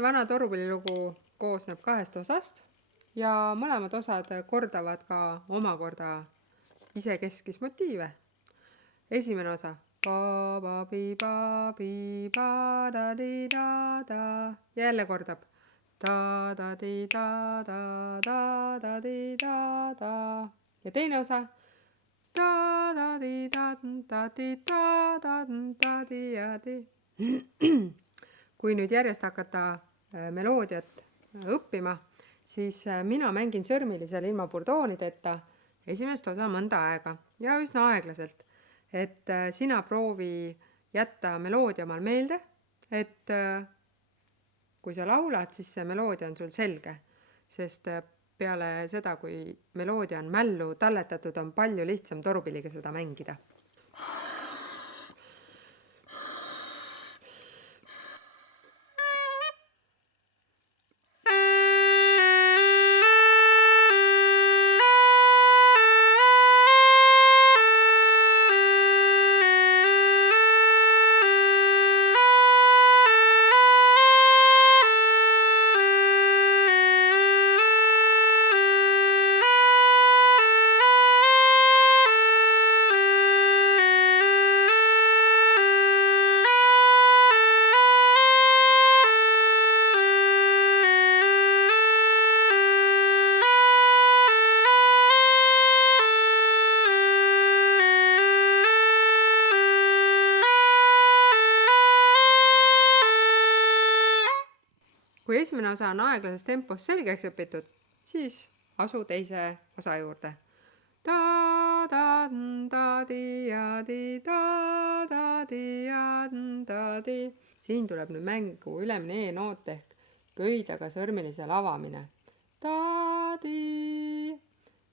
Nii vana torupillilugu koosneb 2 osast ja mõlemad osad kordavad ka omakorda isekeskis motiive. Esimene osa. Ba-ba-bi-ba-bi-ba-da-di-da-da. Jälle kordab. Da-da-di-da-da-da-da-di-da-da. Ja teine osa. Da-da-di-da-da-di-da-da-di-da-di. Kui nüüd järjest hakata meloodiat õppima, siis mina mängin sõrmilisel ilma burdoonideta esimest osa mõnda aega ja üsna aeglaselt. Et sina proovi jätta meloodia omal meelde, et kui sa laulad, siis see meloodia on sul selge, sest peale seda, kui meloodia on mällu talletatud, on palju lihtsam torupilliga seda mängida. Kui esimene osa on aeglases tempos selgeks õpitud, siis asu teise osa juurde. Da-da-da-di-ja-di-da-da-di-ja-da-di. Siin tuleb nüüd mängu ülemine E-noot ehk pöidlaga sõrmilisel avamine. Da-di.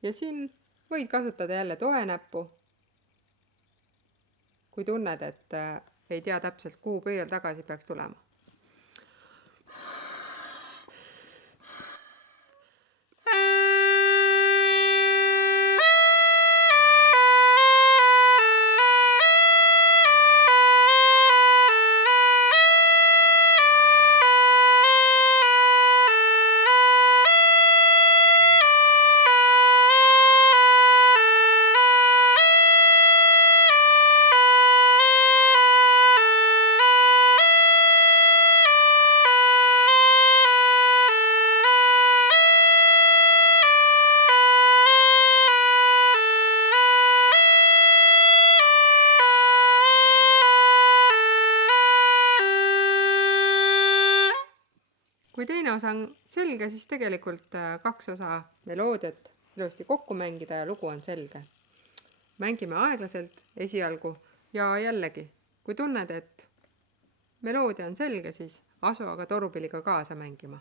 Ja siin võid kasutada jälle toenäppu, kui tunned, et ei tea täpselt, kuhu pöial tagasi peaks tulema. Kui teine osa on selge, siis tegelikult 2 osa meloodiat ilusti kokku mängida ja lugu on selge. Mängime aeglaselt esialgu ja jällegi, kui tunned, et meloodia on selge, siis asu aga torupilliga kaasa mängima.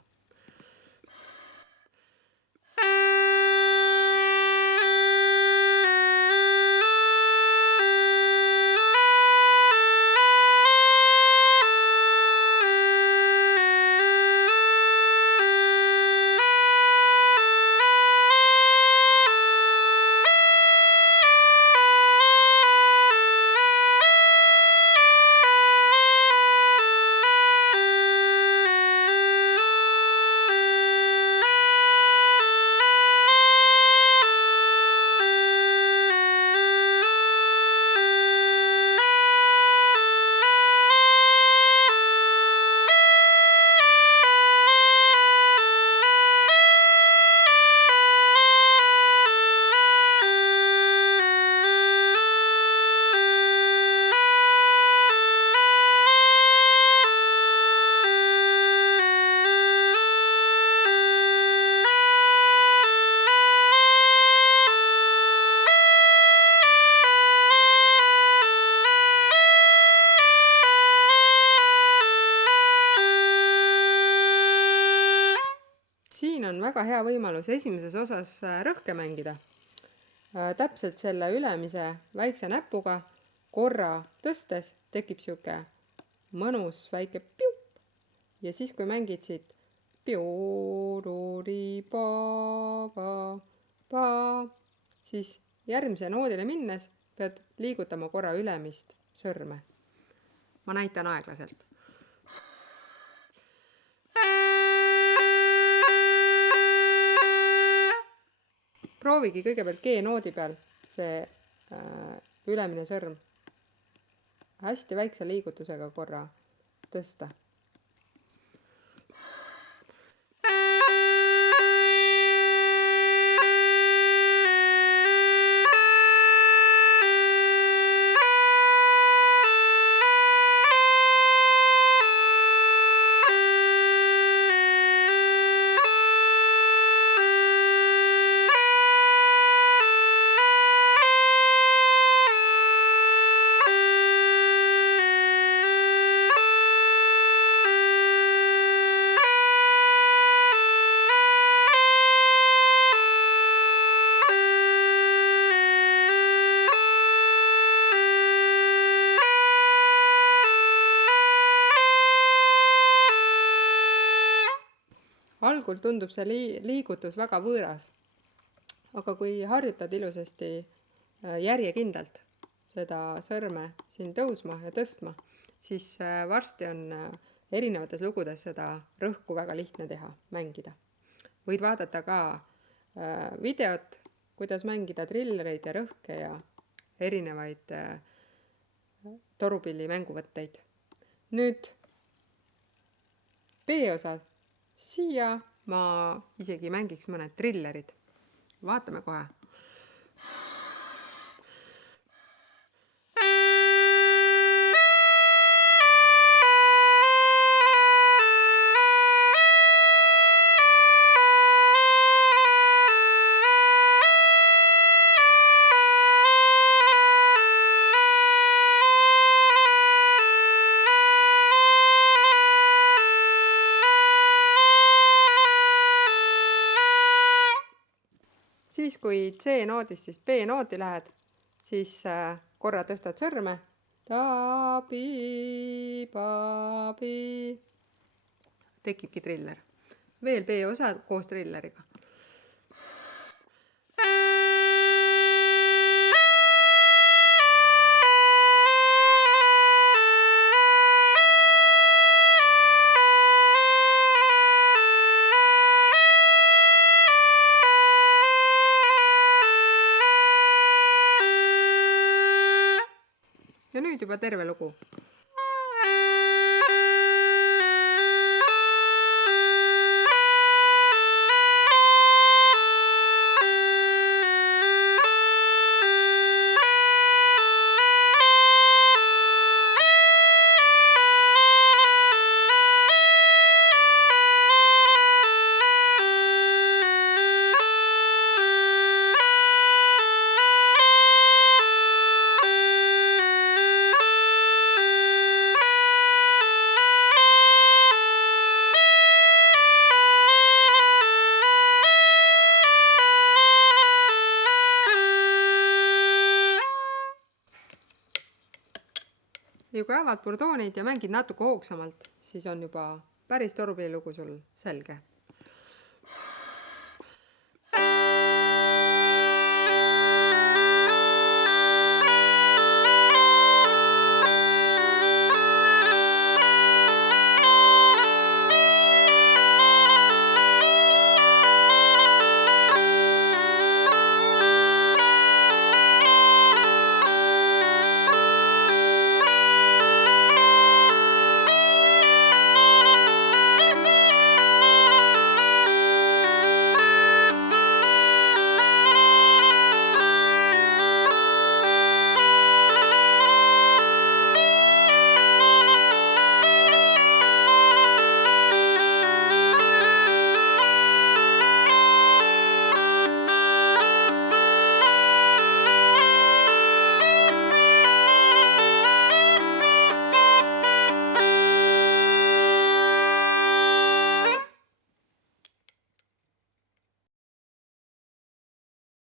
Siin on väga hea võimalus esimeses osas rõhke mängida. Täpselt selle ülemise väikse näpuga korra tõstes tekib siuke mõnus väike piup. Ja siis kui mängid siit piururi-pa-pa-pa, siis järgmise noodile minnes pead liigutama korra ülemist sõrme. Ma näitan aeglaselt. proovigi kõigepealt G-noodi peal see ülemine sõrm hästi väikse liigutusega korra tõsta. Algul tundub see liigutus väga võõras, aga kui harjutad ilusasti järjekindlalt seda sõrme siin tõusma ja tõstma, siis varsti on erinevates lugudes seda rõhku väga lihtne teha, mängida. Võid vaadata ka videot, kuidas mängida trillereid ja rõhke ja erinevaid torupilli mänguvõtteid. Nüüd B-osa. Siia ma isegi mängiks mõned trillerid. Vaatame kohe. Siis kui C-noodist siis B-nooti lähed, siis korra tõstad sõrme. Ta-bi, pa-bi. Tekibki triller. Veel B-osa koos trilleriga. Ja nüüd juba terve lugu. Ja kui avad burdoonid ja mängid natuke hoogsamalt, siis on juba päris torupillilugu sul selge.